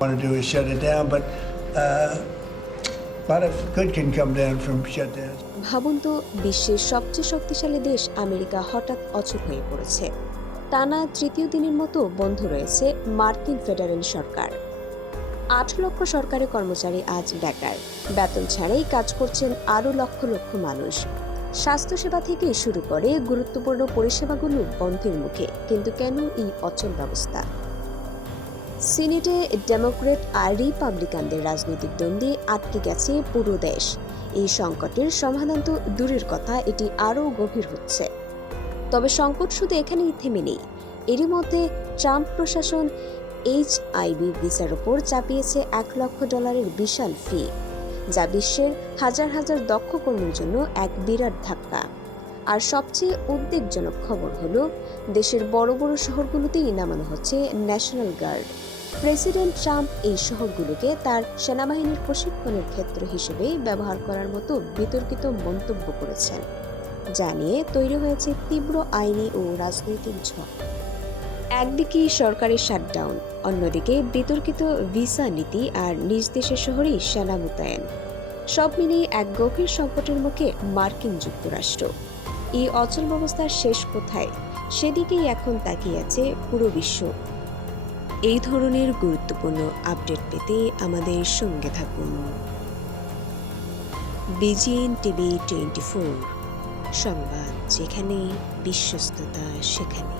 want to do is shut it down, but a lot of good can come down from shutdowns. ভাবুন তো, বিশ্বের সবচেয়ে শক্তিশালী দেশ আমেরিকা হঠাৎ অচল হয়ে পড়েছে। টানা তৃতীয় দিনের মতো বন্ধ রয়েছে মার্কিন ফেডারেল সরকার। 8 লক্ষ সরকারি কর্মচারী আজ বেকার, বেতন ছাড়াই কাজ করছেন আরও লক্ষ লক্ষ মানুষ। স্বাস্থ্যসেবা থেকে শুরু করে গুরুত্বপূর্ণ পরিষেবাগুলো বন্ধের মুখে। কিন্তু কেন এই অচল ব্যবস্থা? সিনেটে ডেমোক্রেট আর রিপাবলিকানদের রাজনৈতিক দ্বন্দ্বে আটকে গেছে পুরো দেশ। এই সংকটের সমাধান তো দূরের কথা, এটি আরও গভীর হচ্ছে। তবে সংকট শুধু এখানেই থেমে নেই। এরই মধ্যে ট্রাম্প প্রশাসন HIV ভিসার ওপর চাপিয়েছে $1 লক্ষ বিশাল ফি, যা বিশ্বের হাজার হাজার দক্ষ কর্মীর জন্য এক বিরাট ধাক্কা। আর সবচেয়ে উদ্বেগজনক খবর হলো, দেশের বড় বড় শহরগুলোতেই নামানো হচ্ছে ন্যাশনাল গার্ড। প্রেসিডেন্ট ট্রাম্প এই শহরগুলোকে তার সেনাবাহিনীর প্রশিক্ষণের ক্ষেত্র হিসেবে ব্যবহার করার মতো বিতর্কিত মন্তব্য করেছেন, যা নিয়ে তৈরি হয়েছে তীব্র আইনি ও রাজনৈতিক ঝড়। একদিকে সরকারি শাটডাউন, অন্যদিকে বিতর্কিত ভিসা নীতি আর নিজ দেশের শহরেই সেনা মোতায়েন। সব মিলিয়ে এক গভীর সংকটের মুখে মার্কিন যুক্তরাষ্ট্র। এই অচল ব্যবস্থার শেষ কোথায়, সেদিকেই এখন তাকিয়ে আছে পুরো বিশ্ব। এই ধরনের গুরুত্বপূর্ণ আপডেট পেতে আমাদের সঙ্গে থাকুন। BGN TV 24 সংবাদ, যেখানে বিশ্বস্ততা সেখানে।